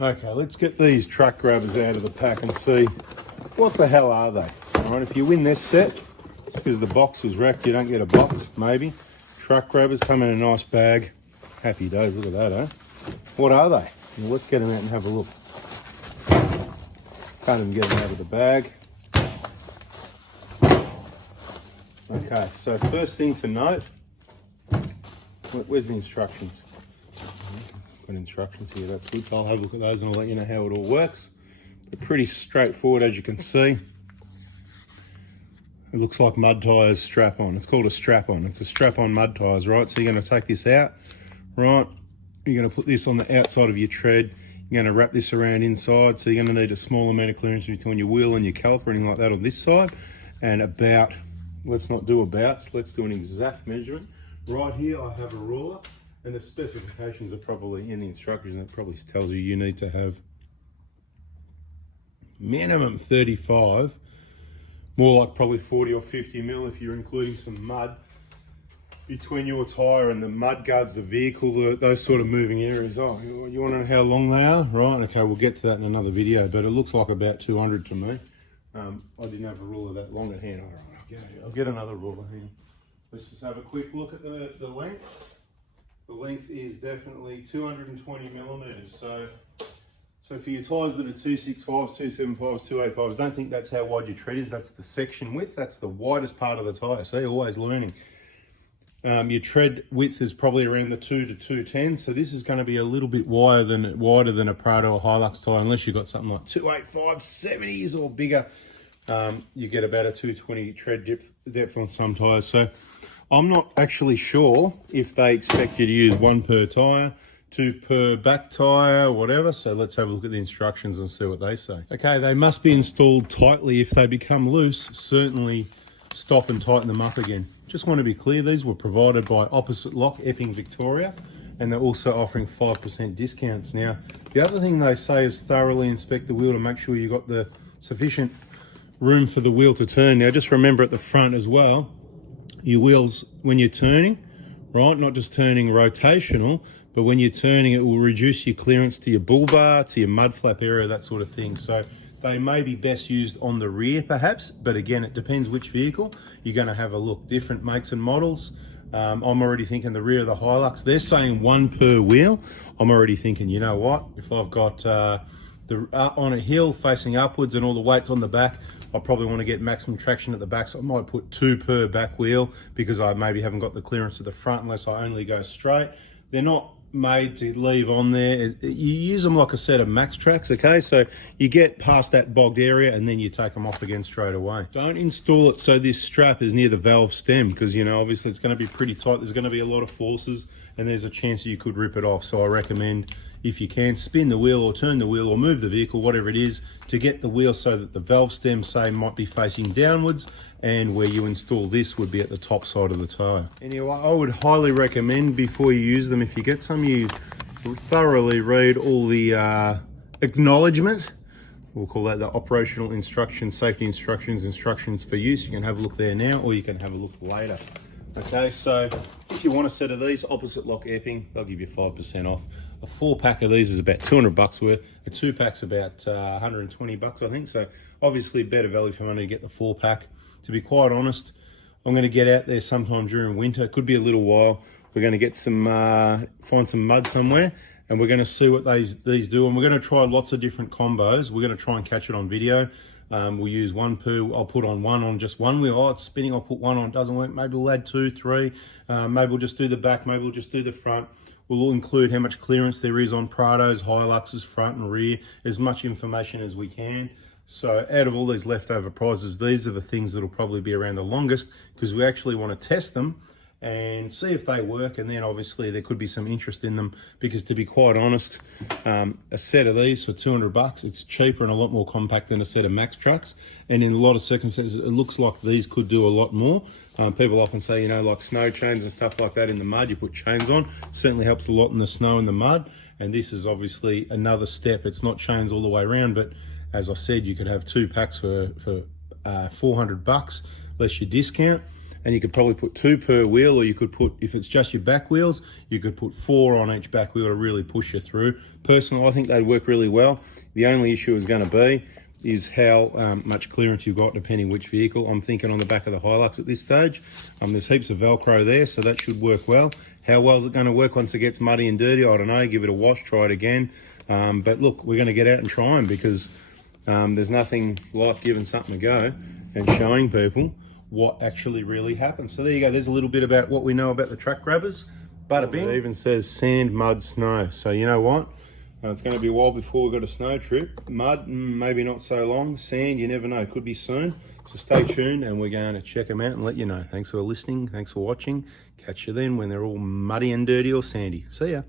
Okay, let's get these truck grabbers out of the pack and see what the hell are they. All right, if you win this set, it's because the box was wrecked. You don't get a box, maybe. Truck grabbers come in a nice bag. Happy days, look at that, eh? What are they? Well, let's get them out and have a look. Can't even get them out of the bag. Okay, so first thing to note, where's the instructions? Got instructions here, that's good. So I'll have a look at those and I'll let you know how it all works. They're pretty straightforward, as you can see. It looks like mud tyres strap-on. It's called a strap-on. It's a strap-on mud tyres, right? So you're going to take this out, right? You're going to put this on the outside of your tread. You're going to wrap this around inside. So you're going to need a small amount of clearance between your wheel and your caliper, anything like that on this side. And about, let's not do abouts, let's do an exact measurement. Right here, I have a ruler. And the specifications are probably in the instructions. It probably tells you need to have minimum 35, more like probably 40 or 50 mil if you're including some mud between your tyre and the mud guards, the vehicle, those sort of moving areas. Oh, you want to know how long they are? Right, okay, we'll get to that in another video, but it looks like about 200 to me. I didn't have a ruler that long at hand. All right, I'll get another ruler here. Let's just have a quick look at the length. The length is definitely 220 millimeters. So for your tyres that are 265s, 275s, 285s, don't think that's how wide your tread is. That's the section width. That's the widest part of the tyre. So you're always learning. Your tread width is probably around the 2 to 210. So this is going to be a little bit wider than a Prado or Hilux tyre, unless you've got something like 285, 70s or bigger. You get about a 220 tread depth on some tyres. So I'm not actually sure if they expect you to use 1 per tyre, 2 per back tyre, whatever. So let's have a look at the instructions and see what they say. Okay, they must be installed tightly. If they become loose, certainly stop and tighten them up again. Just want to be clear, these were provided by Opposite Lock, Epping, Victoria, and they're also offering 5% discounts. Now, the other thing they say is thoroughly inspect the wheel to make sure you've got the sufficient room for the wheel to turn. Now, just remember at the front as well, your wheels, when you're turning, right, not just turning rotational, but when you're turning, it will reduce your clearance to your bull bar, to your mud flap area, that sort of thing. So they may be best used on the rear perhaps, but again, it depends which vehicle. You're going to have a look. Different makes and models. I'm already thinking the rear of the Hilux, they're saying 1 per wheel. I'm already thinking, you know what, if I've got on a hill facing upwards and all the weight's on the back, I probably want to get maximum traction at the back, so I might put 2 per back wheel because I maybe haven't got the clearance to the front unless I only go straight. They're not made to leave on there. You use them like a set of max tracks, okay? So you get past that bogged area and then you take them off again straight away. Don't install it so this strap is near the valve stem because, you know, obviously it's going to be pretty tight. There's going to be a lot of forces and there's a chance you could rip it off. So I recommend, if you can, spin the wheel or turn the wheel or move the vehicle, whatever it is, to get the wheel so that the valve stem, say, might be facing downwards, and where you install this would be at the top side of the tyre. Anyway, I would highly recommend before you use them, if you get some, you thoroughly read all the acknowledgement. We'll call that the operational instructions, safety instructions, instructions for use. You can have a look there now, or you can have a look later. Okay, so if you want a set of these, Opposite Lock Epping, they'll give you 5% off. A 4-pack of these is about 200 bucks worth. A 2-pack's about 120 bucks, I think. So obviously better value for money to get the 4-pack. To be quite honest, I'm going to get out there sometime during winter. It could be a little while. We're going to get some, find some mud somewhere, and we're going to see what these do. And we're going to try lots of different combos. We're going to try and catch it on video. We'll use 1 per, I'll put on 1 on just 1 wheel. Oh, it's spinning, I'll put 1 on, it doesn't work. Maybe we'll add 2, 3. Maybe we'll just do the back, maybe we'll just do the front. We'll include how much clearance there is on Prados, Hiluxes, front and rear, as much information as we can. So out of all these leftover prizes, these are the things that'll probably be around the longest because we actually want to test them and see if they work, and then obviously there could be some interest in them because, to be quite honest, a set of these for 200 bucks, it's cheaper and a lot more compact than a set of max trucks, and in a lot of circumstances it looks like these could do a lot more. People often say, you know, like snow chains and stuff like that in the mud, you put chains on, certainly helps a lot in the snow and the mud, and this is obviously another step. It's not chains all the way around, but as I said, you could have 2 packs for 400 bucks less your discount. and you could probably put 2 per wheel, or you could put, if it's just your back wheels, you could put 4 on each back wheel to really push you through. Personally, I think they'd work really well. The only issue is going to be is how much clearance you've got depending which vehicle. I'm thinking on the back of the Hilux at this stage. There's heaps of Velcro there, so that should work well. How well is it going to work once it gets muddy and dirty? I don't know. Give it a wash, try it again. But look, we're going to get out and try them, because there's nothing like giving something a go and showing people what actually really happens. So there you go. There's a little bit about what we know about the track grabbers. Bada bing. It even says sand, mud, snow. So you know what? It's going to be a while before we've got a snow trip. Mud, maybe not so long. Sand, you never know. Could be soon. So stay tuned, and we're going to check them out and let you know. Thanks for listening. Thanks for watching. Catch you then when they're all muddy and dirty or sandy. See ya.